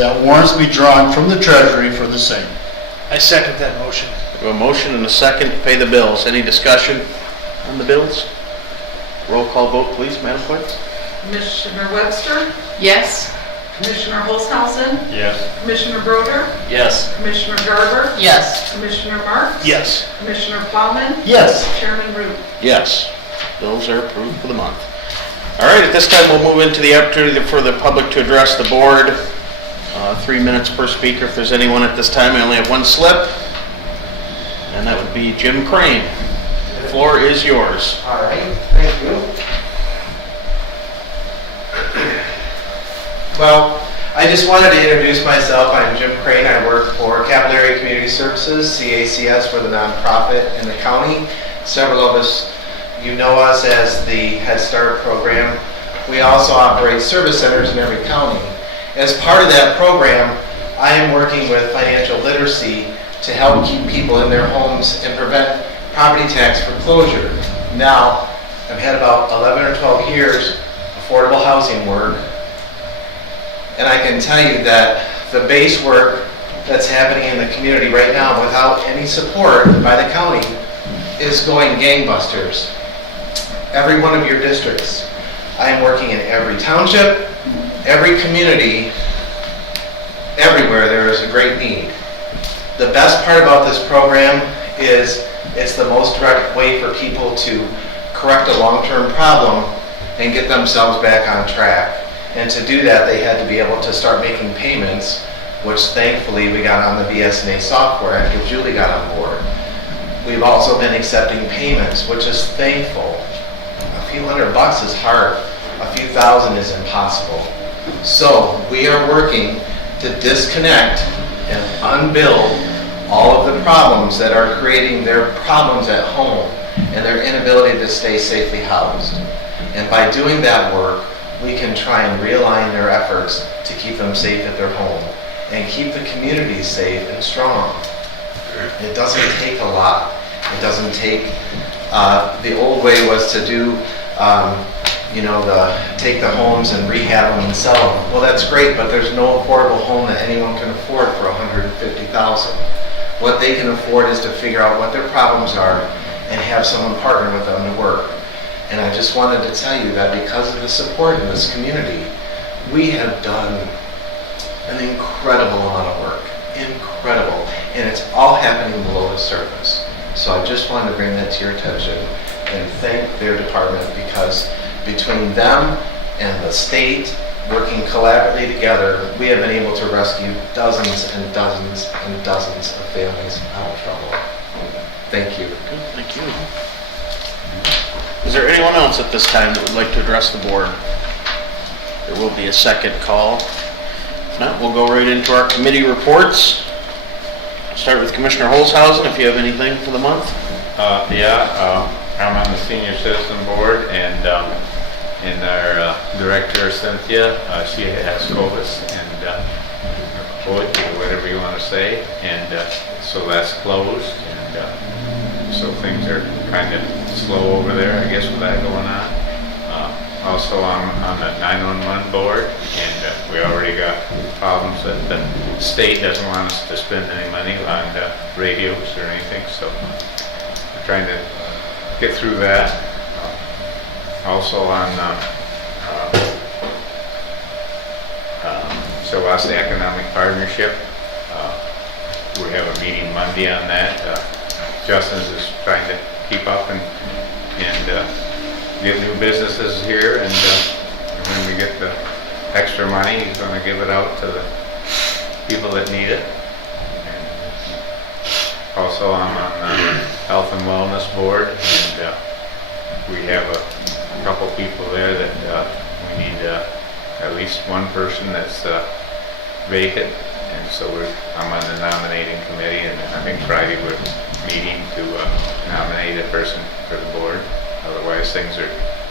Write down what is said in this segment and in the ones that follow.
that warrants be drawn from the treasury for the same. I second that motion. We have a motion and a second to pay the bills. Any discussion on the bills? Roll call vote, please, Madam Clerk. Commissioner Webster, Yes. Commissioner Holzhausen, Yes. Commissioner Broder, Yes. Commissioner Garber, Yes. Commissioner Marks, Yes. Commissioner Plowman, Yes. Chairman Root. Yes. Bills are approved for the month. All right, at this time, we'll move into the opportunity for the public to address the board. 3 minutes per speaker. If there's anyone at this time, I only have one slip, and that would be Jim Crane. The floor is yours. All right, thank you. Well, I just wanted to introduce myself. I'm Jim Crane. I work for Cavalier Community Services, CACS. We're the nonprofit in the county. Several of us, you know us as the Head Start program. We also operate service centers in every county. As part of that program, I am working with financial literacy to help keep people in their homes and prevent property tax foreclosure. Now, I've had about 11 or 12 years affordable housing work, and I can tell you that the base work that's happening in the community right now without any support by the county is going gangbusters. Every one of your districts. I am working in every township, every community, everywhere there is a great need. The best part about this program is it's the most direct way for people to correct a long-term problem and get themselves back on track. And to do that, they had to be able to start making payments, which thankfully we got on the BS&A software after Julie got on board. We've also been accepting payments, which is thankful. A few $100 is hard. A few thousand is impossible. So we are working to disconnect and unbuild all of the problems that are creating their problems at home and their inability to stay safely housed. And by doing that work, we can try and realign their efforts to keep them safe at their home and keep the communities safe and strong. It doesn't take a lot. It doesn't take, the old way was to do, take the homes and rehab them and sell them. Well, that's great, but there's no affordable home that anyone can afford for $150,000. What they can afford is to figure out what their problems are and have someone partner with them to work. And I just wanted to tell you that because of the support in this community, we have done an incredible amount of work. Incredible. And it's all happening below the surface. So I just wanted to bring that to your attention and thank their department, because between them and the state working collaboratively together, we have been able to rescue dozens and dozens and dozens of families out of trouble. Thank you. Good, thank you. Is there anyone else at this time that would like to address the board? There will be a second call. If not, we'll go right into our committee reports. I'll start with Commissioner Holzhausen, if you have anything for the month. I'm on the Senior Citizen Board, and our director, Cynthia, she has COVID, and COVID, or whatever you want to say, and so that's closed, and so things are kind of slow over there, I guess, with that going on. Also, I'm on the 911 board, and we already got problems that the state doesn't want us to spend any money on radios or anything, so we're trying to get through that. Also on Shiawassee Economic Partnership, we have a meeting Monday on that. Justin is trying to keep up and get new businesses here, and when we get the extra money, he's going to give it out to the people that need it. And also, I'm on the Health and Wellness Board, and we have a couple people there that we need at least one person that's vacant, and so I'm on the nominating committee, and I think Friday we're meeting to nominate a person for the board. Otherwise, things are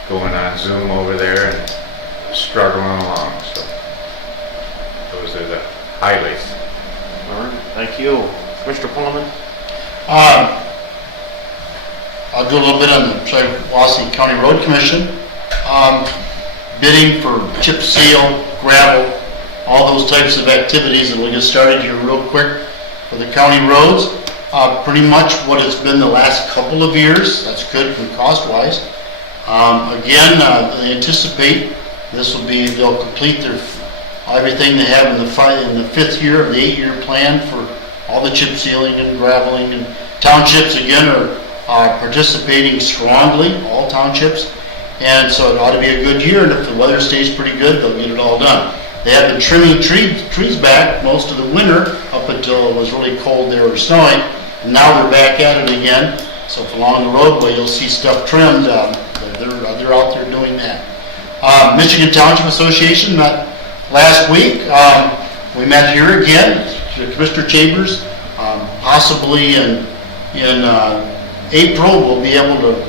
going on Zoom over there and struggling along. So those are the highlights. All right, thank you. Mr. Pullman? I'll do a little bit on the Shiawassee County Road Commission. Bidding for chip seal, gravel, all those types of activities, and we'll get started here real quick for the county roads. Pretty much what it's been the last couple of years. That's good for cost-wise. Again, they anticipate this will be, they'll complete their everything they have in the fifth year of the 8-year plan for all the chip sealing and graveling, and townships again are participating strongly, all townships, and so it ought to be a good year, and if the weather stays pretty good, they'll get it all done. They have been trimming trees back most of the winter up until it was really cold there or snowing, and now they're back at it again, so if along the roadway you'll see stuff trimmed, they're out there doing that. Michigan Township Association met last week. We met here again, Commissioner Chambers. Possibly in April we'll be able to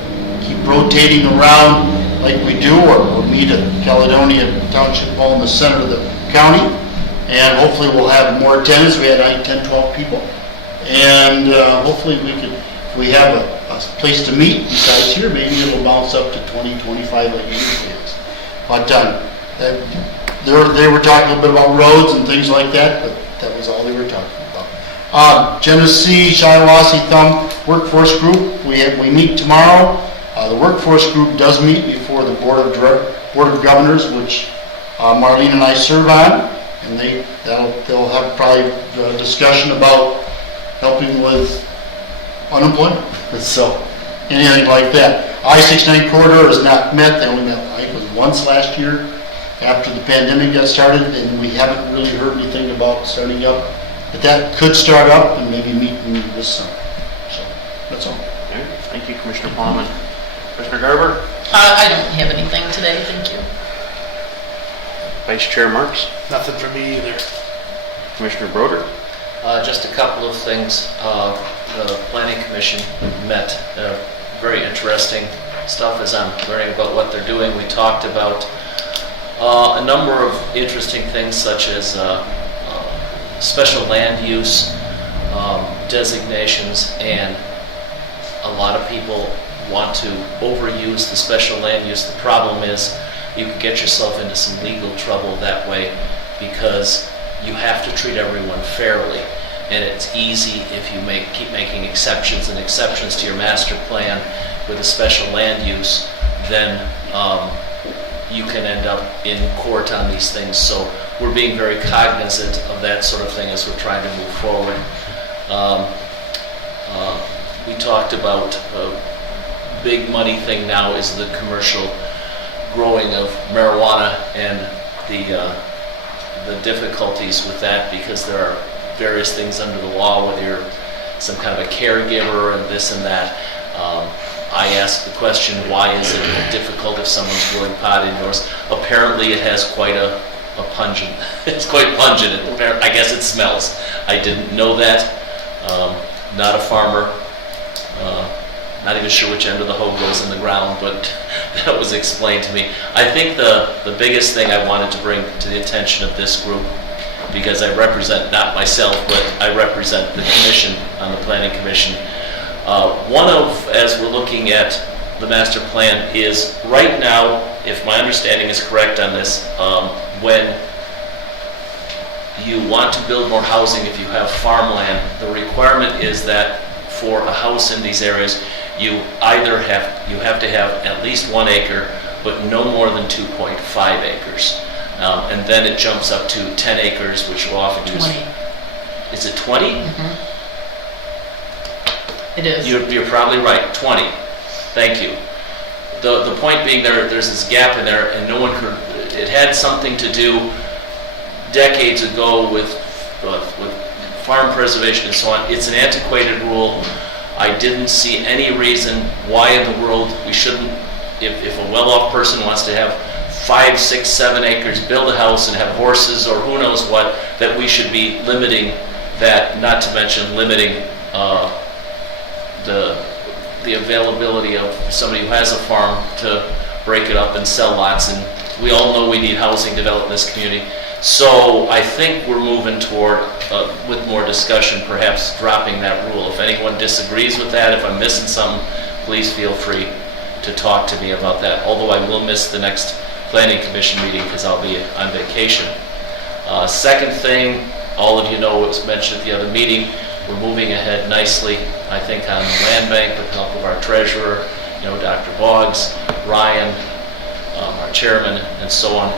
keep rotating around like we do, or meet at Caledonia Township Hall in the center of the county, and hopefully we'll have more attendance. We had 10, 12 people, and hopefully if we have a place to meet besides here, maybe it'll bounce up to 20, 25 like usually is. But they were talking a little bit about roads and things like that, but that was all they were talking about. Genesee Shiawassee Thumb Workforce Group, we meet tomorrow. The workforce group does meet before the Board of Governors, which Marlene and I serve on, and they'll have probably a discussion about helping with unemployment. So anything like that. I-69 corridor is not met. They only met, I think it was once last year after the pandemic got started, and we haven't really heard anything about starting up. But that could start up and maybe meeting this summer. So that's all. Okay. Thank you, Commissioner Plowman. Commissioner Garber? I don't have anything today, thank you. Vice Chair Marks? Nothing for me either. Commissioner Broder? Just a couple of things. The Planning Commission met. Very interesting stuff as I'm learning about what they're doing. We talked about a number of interesting things, such as special land use designations, and a lot of people want to overuse the special land use. The problem is you can get yourself into some legal trouble that way, because you have to treat everyone fairly, and it's easy if you keep making exceptions and exceptions to your master plan with a special land use, then you can end up in court on these things. So we're being very cognizant of that sort of thing as we're trying to move forward. We talked about a big money thing now is the commercial growing of marijuana and the difficulties with that, because there are various things under the law, whether you're some kind of a caregiver and this and that. I asked the question, why is it difficult if someone's growing pot indoors? Apparently it has quite a pungent, it's quite pungent. I guess it smells. I didn't know that. Not a farmer. Not even sure which end of the hoe goes in the ground, but that was explained to me. I think the biggest thing I wanted to bring to the attention of this group, because I represent, not myself, but I represent the commission on the Planning Commission. As we're looking at the master plan, is right now, if my understanding is correct on this, when you want to build more housing, if you have farmland, the requirement is that for a house in these areas, you have to have at least 1 acre, but no more than 2.5 acres. And then it jumps up to 10 acres, which will often do... 20. Is it 20? Mm-hmm. It is. You're probably right, 20. Thank you. The point being, there's this gap in there, and no one could... It had something to do decades ago with farm preservation and so on. It's an antiquated rule. I didn't see any reason why in the world we shouldn't, if a well-off person wants to have 5, 6, 7 acres, build a house and have horses or who knows what, that we should be limiting that, not to mention limiting the availability of somebody who has a farm to break it up and sell lots. And we all know we need housing developed in this community. So I think we're moving toward, with more discussion, perhaps dropping that rule. If anyone disagrees with that, if I'm missing something, please feel free to talk to me about that. Although I will miss the next Planning Commission meeting because I'll be on vacation. Second thing, all of you know, it was mentioned at the other meeting, we're moving ahead nicely, I think, on the land bank with the help of our treasurer, Dr. Boggs, Ryan, our chairman, and so on.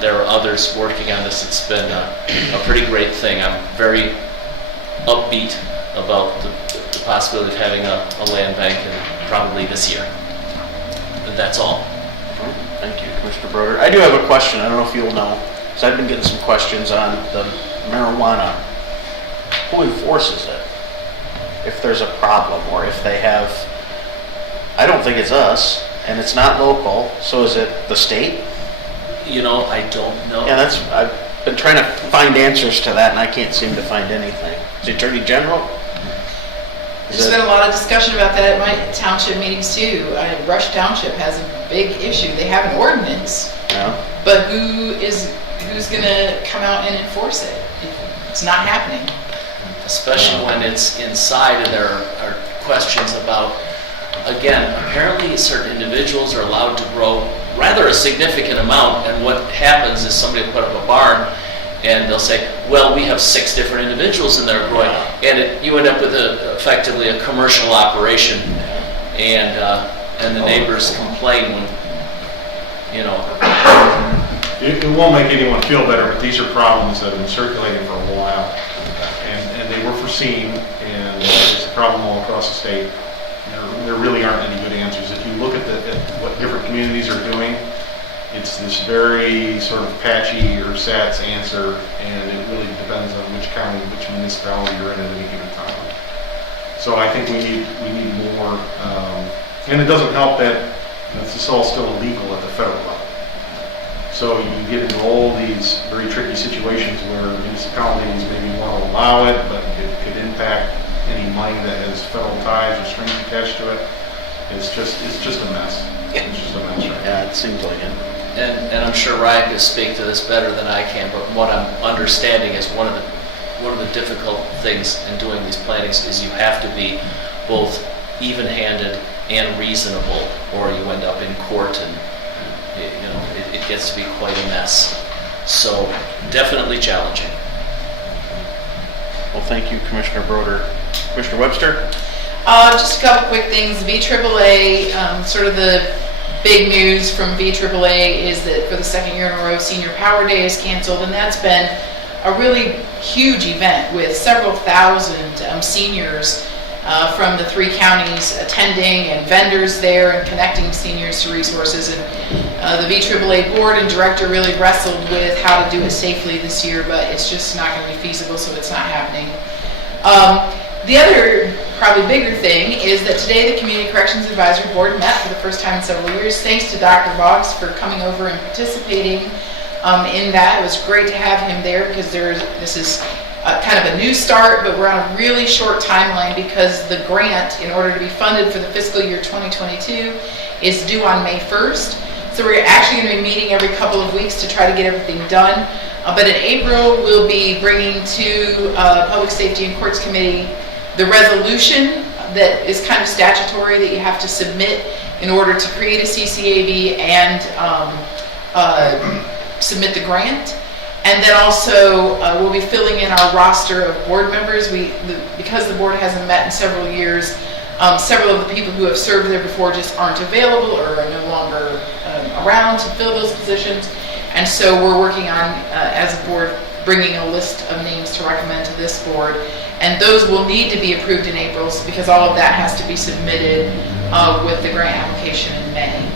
There are others working on this. It's been a pretty great thing. I'm very upbeat about the possibility of having a land bank probably this year. And that's all. Thank you, Commissioner Broder. I do have a question. I don't know if you'll know, because I've been getting some questions on the marijuana. Who enforces it? If there's a problem, or if they have, I don't think it's us, and it's not local, so is it the state? I don't know. Yeah, I've been trying to find answers to that, and I can't seem to find anything. Is the Attorney General? There's been a lot of discussion about that at my township meetings too. Rush Township has a big issue. They have an ordinance, Yeah. but who's going to come out and enforce it? It's not happening. Especially when it's inside, and there are questions about, again, apparently certain individuals are allowed to grow rather a significant amount, and what happens is somebody will put up a barn and they'll say, well, we have 6 different individuals in there growing, and you end up with effectively a commercial operation, and the neighbors complain when, It won't make anyone feel better, but these are problems that have been circulating for a while, and they were foreseen, and it's a problem all across the state. There really aren't any good answers. If you look at what different communities are doing, it's this very sort of patchy or SATS answer, and it really depends on which county, which municipality you're in at any given time. So I think we need more, and it doesn't help that this is all still illegal at the federal level. So you get into all these very tricky situations where municipalities maybe want to allow it, but it could impact any money that has federal ties or strings attached to it. It's just a mess. It's just a mess right now. Yeah, it seems like it. and I'm sure Ryan can speak to this better than I can, but what I'm understanding is one of the difficult things in doing these plannings is you have to be both even-handed and reasonable, or you end up in court and it gets to be quite a mess. So definitely challenging. Well, thank you, Commissioner Broder. Commissioner Webster? Just a couple quick things. VAAA, sort of the big news from VAAA is that for the second year in a row, Senior Power Day is canceled, and that's been a really huge event with several thousand seniors from the 3 counties attending, and vendors there, and connecting seniors to resources. And the VAAA board and director really wrestled with how to do it safely this year, but it's just not going to be feasible, so it's not happening. The other, probably bigger thing is that today the Community Corrections Advisory Board met for the first time in several years. Thanks to Dr. Boggs for coming over and participating in that. It was great to have him there because this is kind of a new start, but we're on a really short timeline because the grant, in order to be funded for the fiscal year 2022, is due on May 1st. So we're actually going to be meeting every couple of weeks to try to get everything done. But in April, we'll be bringing to Public Safety and Courts Committee the resolution that is kind of statutory that you have to submit in order to create a CCAB and submit the grant. And then also we'll be filling in our roster of board members. Because the board hasn't met in several years, several of the people who have served there before just aren't available or are no longer around to fill those positions. And so we're working on, as a board, bringing a list of names to recommend to this board. And those will need to be approved in April because all of that has to be submitted with the grant application in May.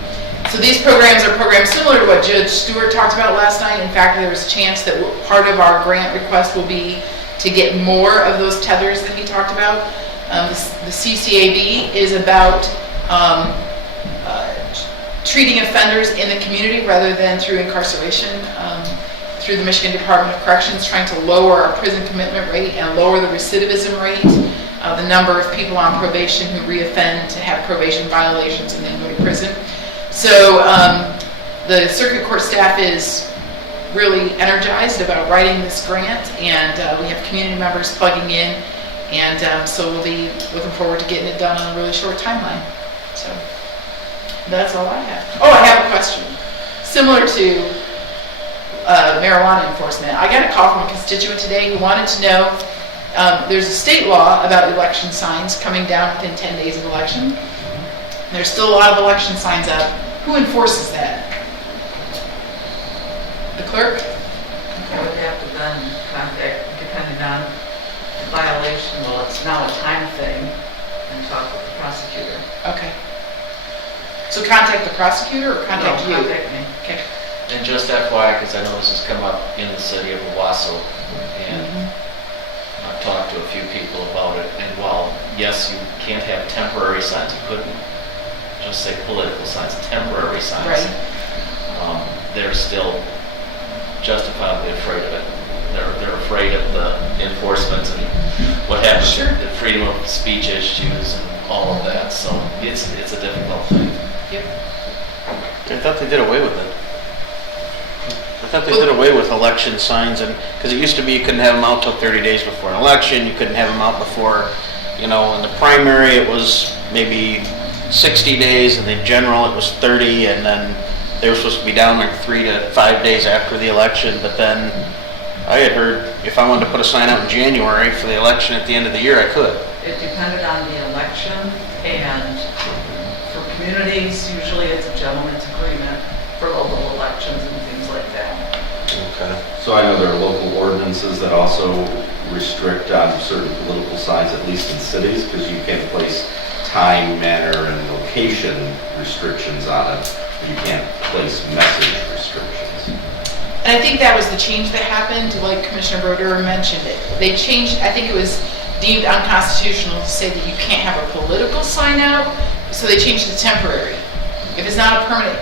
So these programs are programs similar to what Judge Stewart talked about last night. In fact, there was a chance that part of our grant request will be to get more of those tethers that he talked about. The CCAB is about treating offenders in the community rather than through incarceration. Through the Michigan Department of Corrections, trying to lower our prison commitment rate and lower the recidivism rate, the number of people on probation who reoffend to have probation violations and then go to prison. So the circuit court staff is really energized about writing this grant, and we have community members plugging in, and so we'll be looking forward to getting it done on a really short timeline. So that's all I have. Oh, I have a question. Similar to marijuana enforcement. I got a call from a constituent today who wanted to know, there's a state law about election signs coming down within 10 days of election. There's still a lot of election signs up. Who enforces that? The clerk? I would have to then contact, depending on the violation, well, it's now a time thing, and talk with the prosecutor. Okay. So contact the prosecutor or contact you? Contact me. Okay. And just FYI, because I know this has come up in the city of Owasso, and I've talked to a few people about it, and while, yes, you can't have temporary signs, you couldn't just say political signs, temporary signs. Right. They're still justifiably afraid of it. They're afraid of the enforcement and what happens, Sure. the freedom of speech issues and all of that, so it's a difficult thing. Yep. I thought they did away with it. I thought they did away with election signs, and, because it used to be you couldn't have them out till 30 days before an election, you couldn't have them out before, in the primary it was maybe 60 days, and in general it was 30, and then they were supposed to be down like 3 to 5 days after the election, but then I had heard if I wanted to put a sign out in January for the election at the end of the year, I could. It depended on the election, and for communities, usually it's a gentleman's agreement for local elections and things like that. Okay. So I know there are local ordinances that also restrict on certain political signs, at least in cities, because you can place time, manner, and location restrictions on it, but you can't place message restrictions. And I think that was the change that happened, like Commissioner Broder mentioned it. They changed, I think it was deemed unconstitutional to say that you can't have a political sign out, so they changed it to temporary. If it's not a permanent,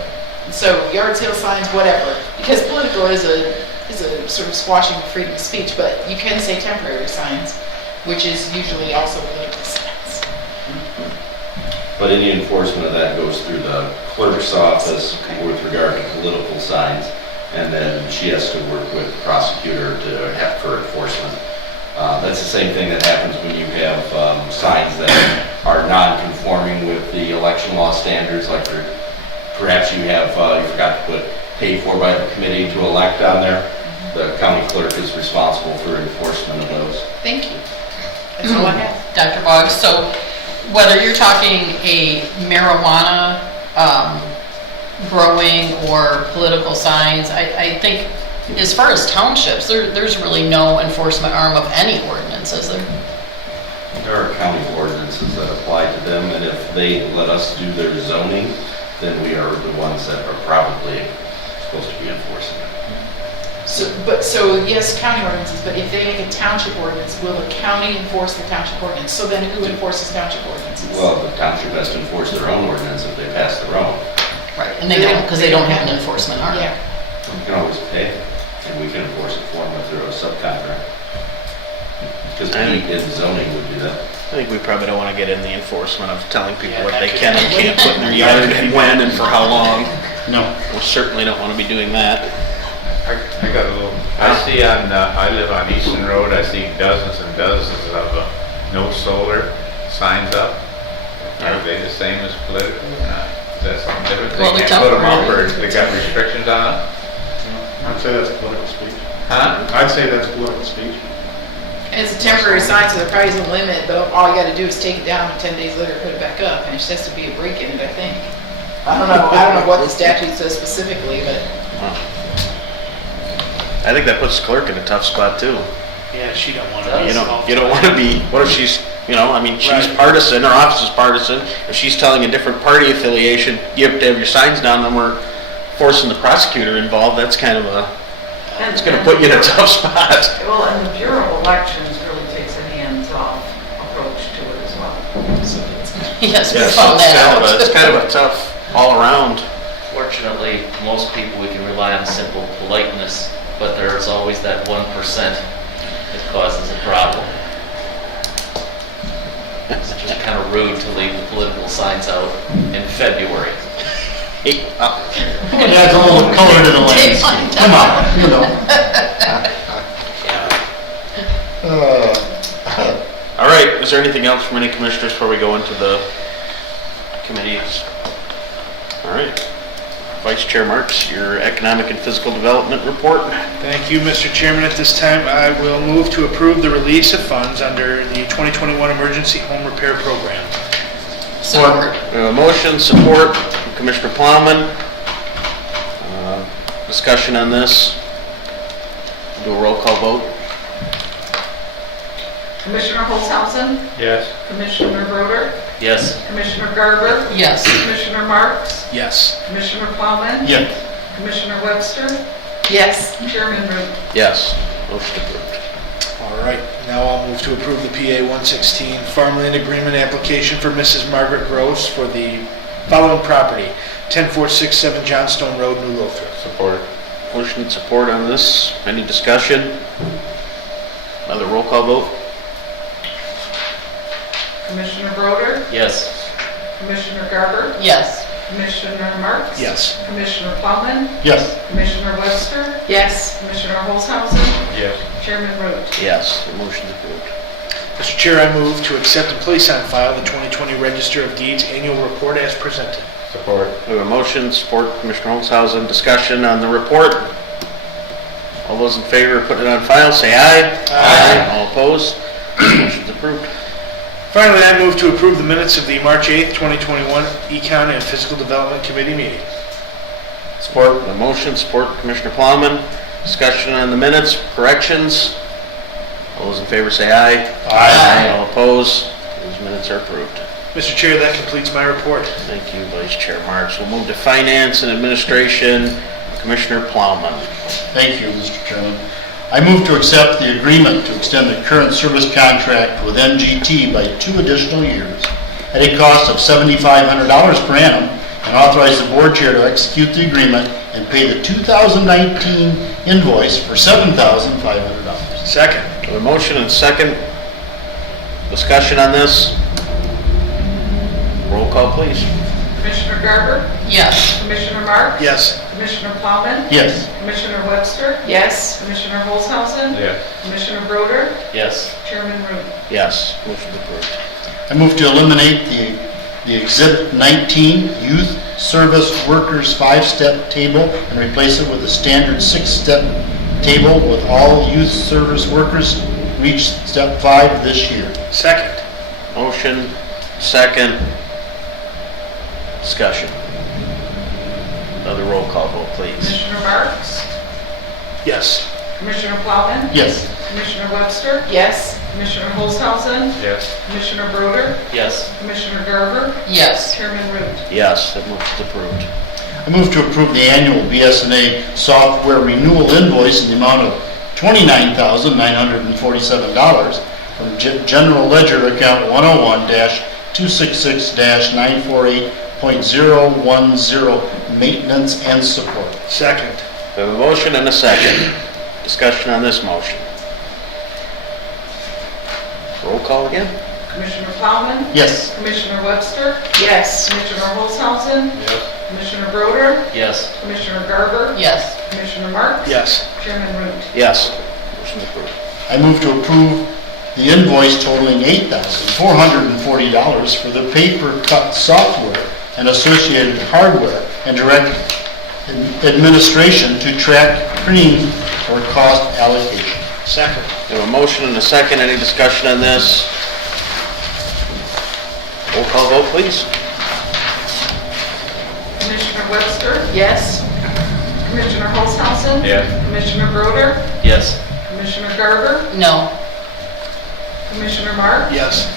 so yard sale signs, whatever, because political is a sort of squashing of freedom of speech, but you can say temporary signs, which is usually also political signs. But any enforcement of that goes through the clerk's office with regard to political signs, and then she has to work with the prosecutor to have for enforcement. That's the same thing that happens when you have signs that are non-conforming with the election law standards, like perhaps you have, you forgot to put paid for by the committee to elect on there. The county clerk is responsible for enforcement of those. Thank you. That's all I have. Dr. Boggs, so whether you're talking a marijuana growing or political signs, I think as far as townships, there's really no enforcement arm of any ordinance, is there? There are county ordinances that apply to them, and if they let us do their zoning, then we are the ones that are probably supposed to be enforcing it. So yes, county ordinances, but if they make a township ordinance, will the county enforce the township ordinance? So then who enforces township ordinances? Well, the township has to enforce their own ordinance if they pass their own. Right, and they don't, because they don't have an enforcement arm. Yeah. We can always pay, and we can enforce it for them through a subcontract. Because Pete in zoning would do that. I think we probably don't want to get in the enforcement of telling people what they can and can't put in their yard and when and for how long. No. We certainly don't want to be doing that. I got a little, I see I live on Easton Road, I see dozens and dozens of no solar signs up. Are they the same as political or not? Is that something different? Well, They they're can't put them up, temporary. or they got restrictions on it? I'd say that's political speech. Huh? I'd say that's political speech. And it's a temporary sign, so there probably is a limit, but all you gotta do is take it down and 10 days later put it back up, and it just has to be a break in it, I think. I don't know what the statute says specifically, but I think that puts the clerk in a tough spot too. Yeah, she don't want to. You don't want to be, what if she's, she's partisan, her office is partisan, if she's telling a different party affiliation, you have to have your signs down, then we're forcing the prosecutor involved, that's kind of it's gonna put you in a tough spot. Well, and the Bureau of Elections really takes a hands-off approach to it as well. Yes, we Yeah, found that it's out. kind of a tough all around. Fortunately, most people, we can rely on simple politeness, but there's always that 1% that causes a problem. It's just kind of rude to leave the political signs out in February. It adds a little color to the landscape. Come on, All right, is there anything else from any commissioners before we go into the committees? All right. Vice Chair Marks, your economic and physical development report. Thank you, Mr. Chairman. At this time, I will move to approve the release of funds under the 2021 Emergency Home Repair Program. Support. We have a motion, support from Commissioner Plowman. Discussion on this. Do a roll call vote. Commissioner Holzhausen, Yes. Commissioner Broder, Yes. Commissioner Garber, Yes. Commissioner Marks, Yes. Commissioner Plowman, Yes. Commissioner Webster, Yes. Chairman Root. Yes. Motion approved. All right, now I'll move to approve the PA 116 farmland agreement application for Mrs. Margaret Gross for the following property, 10467 Johnstone Road, New Lothrop. Support. Motion and support on this. Any discussion? Another roll call vote? Commissioner Broder, Yes. Commissioner Garber, Yes. Commissioner Marks. Yes. Commissioner Plowman, Yes. Commissioner Webster, Yes. Commissioner Holzhausen, Yes. Chairman Root. Yes. The motion's approved. Mr. Chair, I move to accept and place on file the 2020 Register of Deeds annual report as presented. Support. We have a motion, support Commissioner Holzhausen. Discussion on the report. All those in favor of putting it on file, say aye. Aye. All opposed? Motion's approved. Finally, I move to approve the minutes of the March 8th, 2021 Econ and Physical Development Committee meeting. Support. The motion, support Commissioner Plowman. Discussion on the minutes, corrections. All those in favor say aye. Aye. All opposed? Those minutes are approved. Mr. Chair, that completes my report. Thank you, Vice Chair Marks. We'll move to Finance and Administration, Commissioner Plowman. Thank you, Mr. Chairman. I move to accept the agreement to extend the current service contract with NGT by 2 additional years at a cost of $7,500 per annum and authorize the board chair to execute the agreement and pay the 2019 invoice for $7,500. Second. We have a motion and second. Discussion on this. Roll call, please. Commissioner Garber, Yes. Commissioner Marks. Yes. Commissioner Plowman, Yes. Commissioner Webster, Yes. Commissioner Holzhausen, Yes. Commissioner Broder, Yes. Chairman Root. Yes, motion approved. I move to eliminate the Exhibit 19 Youth Service Workers 5-step table and replace it with a standard 6-step table with all youth service workers reach step 5 this year. Second. Motion, second. Discussion. Another roll call vote, please. Commissioner Marks, Yes. Commissioner Plowman, Yes. Commissioner Webster, Yes. Commissioner Holzhausen, Yes. Commissioner Broder, Yes. Commissioner Garber, Yes. Chairman Root. Yes, that motion's approved. I move to approve the annual BSNA software renewal invoice in the amount of $29,947 from General Ledger Account 101-266-948.010 Maintenance and Support. Second. We have a motion and a second. Discussion on this motion. Roll call again? Commissioner Plowman, Yes. Commissioner Webster, Yes. Commissioner Holzhausen, Yes. Commissioner Broder, Yes. Commissioner Garber, Yes. Commissioner Marks. Yes. Chairman Root. Yes. Motion approved. I move to approve the invoice totaling $8,440 for the paper cut software and associated hardware and direct administration to track printing for cost allocation. Second. We have a motion and a second. Any discussion on this? Roll call vote, please. Commissioner Webster, Yes. Commissioner Holzhausen. Yes. Commissioner Broder, Yes. Commissioner Garber, No. Commissioner Marks. Yes.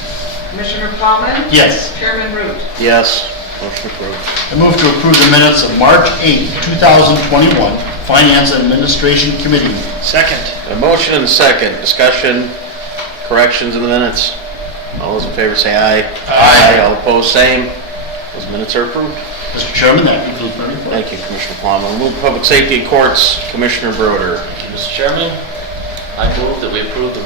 Commissioner Plowman, Yes. Chairman Root. Yes. Motion approved. I move to approve the minutes of March 8, 2021 Finance and Administration Committee meeting. Second. A motion and a second. Discussion, corrections in the minutes. All those in favor say aye. Aye. All opposed, same. Those minutes are approved. Mr. Chairman, that concludes my report. Thank you, Commissioner Plowman. We'll move to Public Safety and Courts, Commissioner Broder. Thank you, Mr. Chairman. I move that we approve the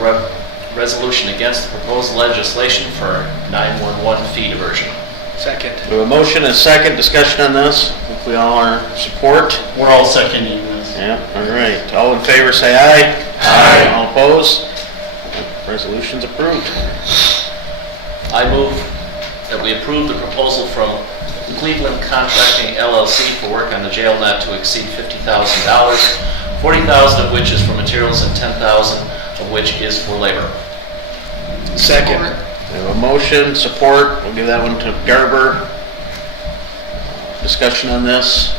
resolution against the proposed legislation for 911 fee diversion. Second. We have a motion and a second. Discussion on this. Hopefully all are support. We're all seconding this. Yeah, all right. All in favor say aye. Aye. All opposed? Resolution's approved. I move that we approve the proposal from Cleveland Contracting LLC for work on the jail not to exceed $50,000, $40,000 of which is for materials and $10,000 of which is for labor. Second. We have a motion, support, we'll give that one to Garber. Discussion on this.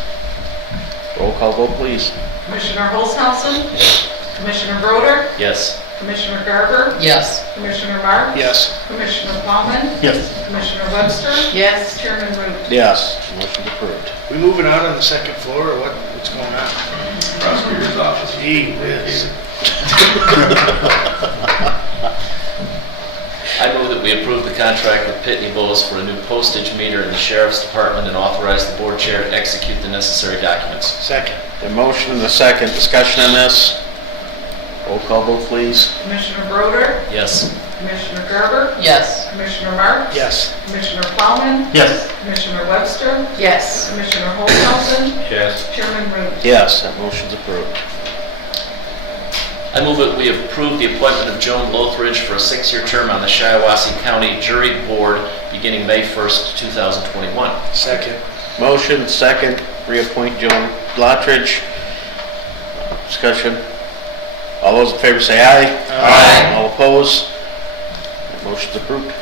Roll call vote, please. Commissioner Holzhausen? Commissioner Broder? Yes. Commissioner Garber? Yes. Commissioner Marks? Yes. Commissioner Plowman? Yes. Commissioner Webster? Yes. Chairman Root? Yes, motion's approved. We moving on the second floor, or what's going on? Prosecutor's office. Gee whiz. I move that we approve the contract with Pitney Bowes for a new postage meter in the Sheriff's Department and authorize the board chair to execute the necessary documents. Second. The motion and the second, discussion on this. Roll call vote, please. Commissioner Broder? Yes. Commissioner Garber? Yes. Commissioner Marks? Yes. Commissioner Plowman? Yes. Commissioner Webster? Yes. Commissioner Holzhausen? Yes. Chairman Root? Yes, that motion's approved. I move that we approve the appointment of Joan Lothridge for a 6-year term on the Shiawassee County Jury Board beginning May 1st, 2021. Second. Motion, second, reappoint Joan Lottridge. Discussion. All those in favor say aye. Aye. All opposed? That motion's approved.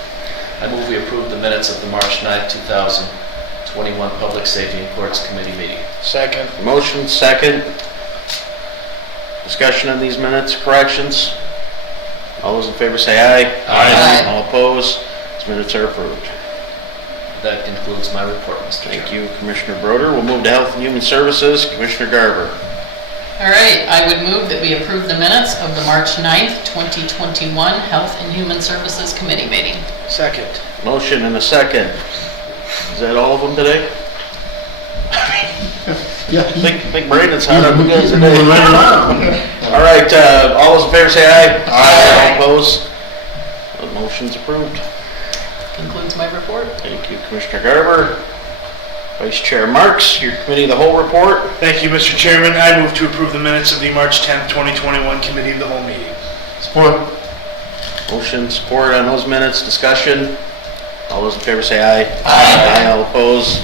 I move we approve the minutes of the March 9th, 2021 Public Safety and Courts Committee meeting. Second. Motion, second. Discussion on these minutes, corrections. All those in favor say aye. Aye. All opposed? These minutes are approved. That concludes my report, Mr. Chairman. Thank you, Commissioner Broder. We'll move to Health and Human Services. Commissioner Garber. All right, I would move that we approve the minutes of the March 9th, 2021 Health and Human Services Committee meeting. Second. Motion and a second. Is that all of them today? Yeah. Think Braden's hot up again today. Moving right along. All right, all those in favor say aye. Aye. All opposed? The motion's approved. Concludes my report. Thank you, Commissioner Garber. Vice Chair Marks, your committee of the whole report. Thank you, Mr. Chairman. I move to approve the minutes of the March 10th, 2021 Committee of the Whole meeting. Support. Motion, support on those minutes, discussion. All those in favor say aye. Aye. All opposed?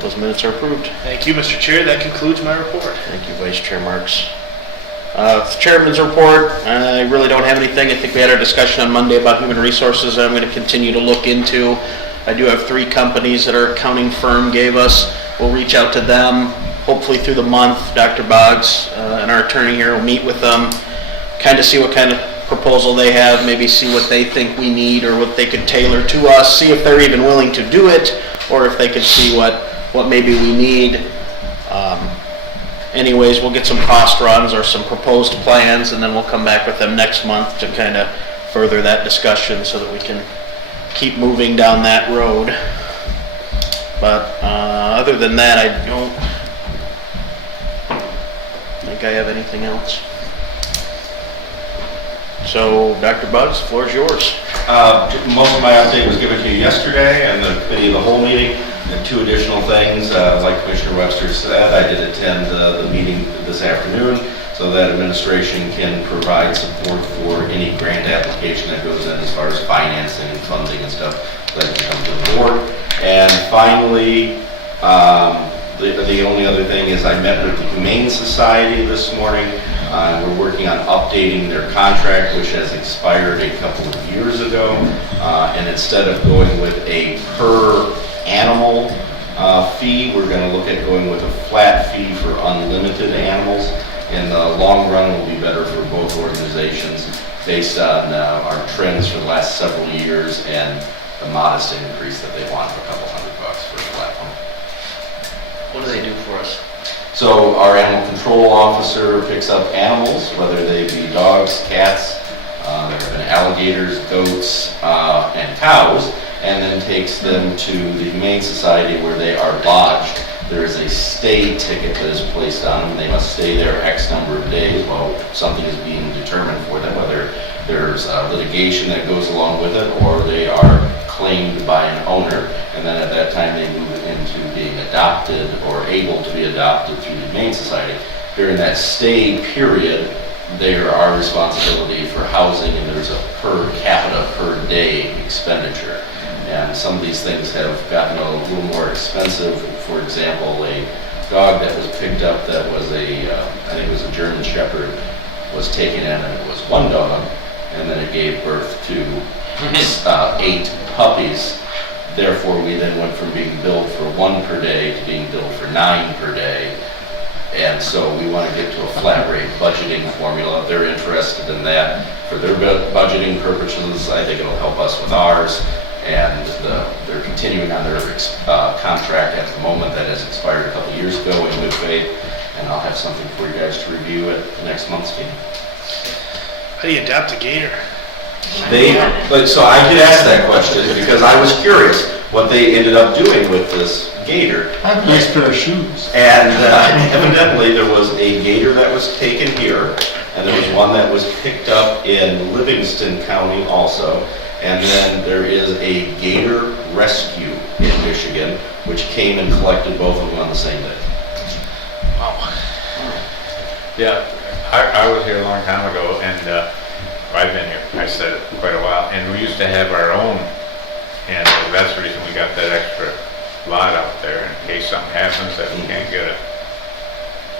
Those minutes are approved. Thank you, Mr. Chair. That concludes my report. Thank you, Vice Chair Marks. The Chairman's report, I really don't have anything. I think we had our discussion on Monday about human resources I'm going to continue to look into. I do have 3 companies that our accounting firm gave us. We'll reach out to them, hopefully through the month. Dr. Boggs and our attorney here will meet with them, kind of see what kind of proposal they have, maybe see what they think we need or what they could tailor to us, see if they're even willing to do it, or if they could see what maybe we need. Anyways, we'll get some cost runs or some proposed plans, and then we'll come back with them next month to kind of further that discussion so that we can keep moving down that road. But other than that, I don't think I have anything else. So, Dr. Buggs, the floor is yours. Most of my update was given to you yesterday and the committee of the whole meeting. And 2 additional things, like Commissioner Webster said, I did attend the meeting this afternoon so that administration can provide support for any grant application that goes in as far as financing and funding and stuff that can come to the board. And finally, the only other thing is I met with the Humane Society this morning. We're working on updating their contract, which has expired a couple of years ago. And instead of going with a per animal fee, we're going to look at going with a flat fee for unlimited animals. In the long run, will be better for both organizations based on our trends for the last several years and the modest increase that they want for a couple $100 for a flat one. What do they do for us? So our animal control officer picks up animals, whether they be dogs, cats, there have been alligators, goats, and cows, and then takes them to the Humane Society where they are lodged. There is a stay ticket that is placed on them. They must stay there X number of days while something is being determined for them, whether there's litigation that goes along with it or they are claimed by an owner, and then at that time they move into being adopted or able to be adopted through the Humane Society. During that stay period, there are responsibility for housing, and there's a per capita per day expenditure. And some of these things have gotten a little more expensive. For example, a dog that was picked up that was I think it was a German Shepherd, was taken in and it was one dog, and then it gave birth to 8 puppies. Therefore, we then went from being billed for 1 per day to being billed for 9 per day. And so we want to get to a flat rate budgeting formula. If they're interested in that for their budgeting purposes, I think it'll help us with ours. And they're continuing on their contract at the moment that has expired a couple years ago in good faith. And I'll have something for you guys to review at next month's meeting. How do you adopt a gator? So I did ask that question because I was curious what they ended up doing with this gator. I have a nice pair of shoes. And evidently there was a gator that was taken here, and there was one that was picked up in Livingston County also. And then there is a gator rescue in Michigan, which came and collected both of them on the same day. Wow. Yeah, I was here a long time ago, and I've been here, I said it quite a while, and we used to have our own, and that's the reason we got that extra lot out there, in case something happens that we can't get a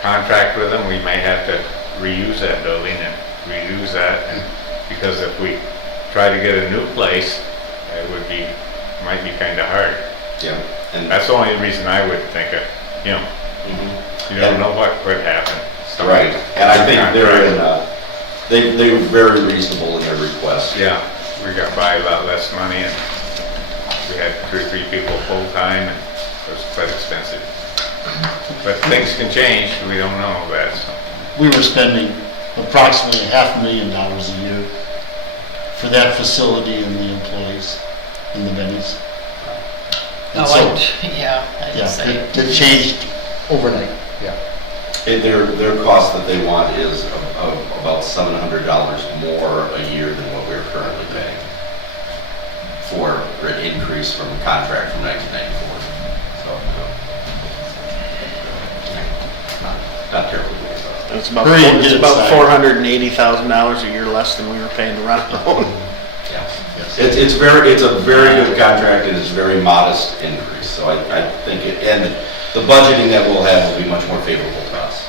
contract with them, we may have to reuse that building and reuse that, and because if we try to get a new place, it might be kind of hard. Yeah. And That's the only reason I would think of, you don't know what could happen. right. And I think they were very reasonable in their request. Yeah, we got by a lot less money, and we had 2 or 3 people full-time, and it was quite expensive. But things can change, we don't know that, so. We were spending approximately $500,000 a year for that facility and the employees and the bennies. And so, I'd say. it changed overnight, yeah. Their cost that they want is about $700 more a year than what we're currently paying for an increase from a contract from 1994. So, not terribly. It's about Hurry and get it signed. $480,000 a year less than we were paying to run our own. Yeah. It's a very good contract, and it's a very modest increase. So I think and the budgeting that we'll have will be much more favorable to us.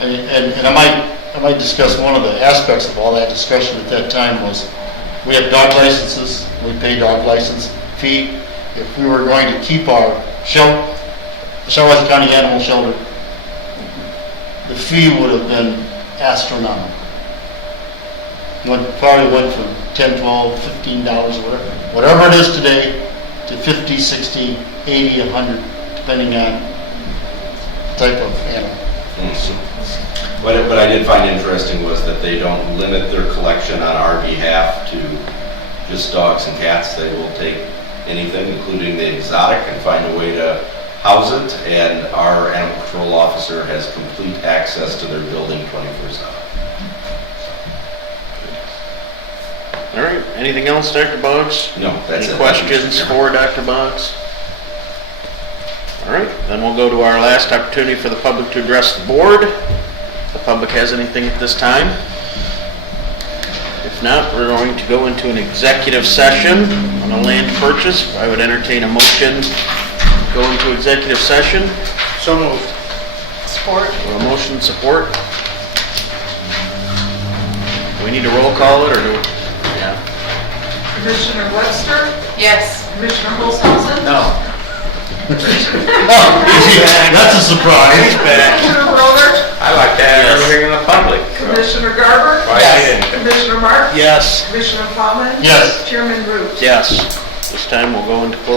And I might discuss one of the aspects of all that discussion at that time was, we have dog licenses, we pay dog license fee. If we were going to keep our Shiawassee County Animal Shelter, the fee would have been astronomical. Probably went from $10, $12, $15, whatever it is today, to $50, $60, $80, $100, depending on type of animal. What I did find interesting was that they don't limit their collection on our behalf to just dogs and cats. They will take anything, including the exotic, and find a way to house it. And our animal control officer has complete access to their building 24/7. All right, anything else, Dr. Boggs? No, that's it. Any questions for Dr. Boggs? All right, then we'll go to our last opportunity for the public to address the board. If the public has anything at this time. If not, we're going to go into an executive session on a land purchase. I would entertain a motion to go into executive session. So moved. Support. A motion support. Do we need to roll call it, or do we? Yeah. Commissioner Webster, Yes. Commissioner Holzhausen. No. That's a surprise. Commissioner Broder, I like to have everything in the public. so Commissioner Garber, why didn't you? Commissioner Mark, Yes. Commissioner Plowman. Yes. Chairman Root. Yes. This time we'll go into closed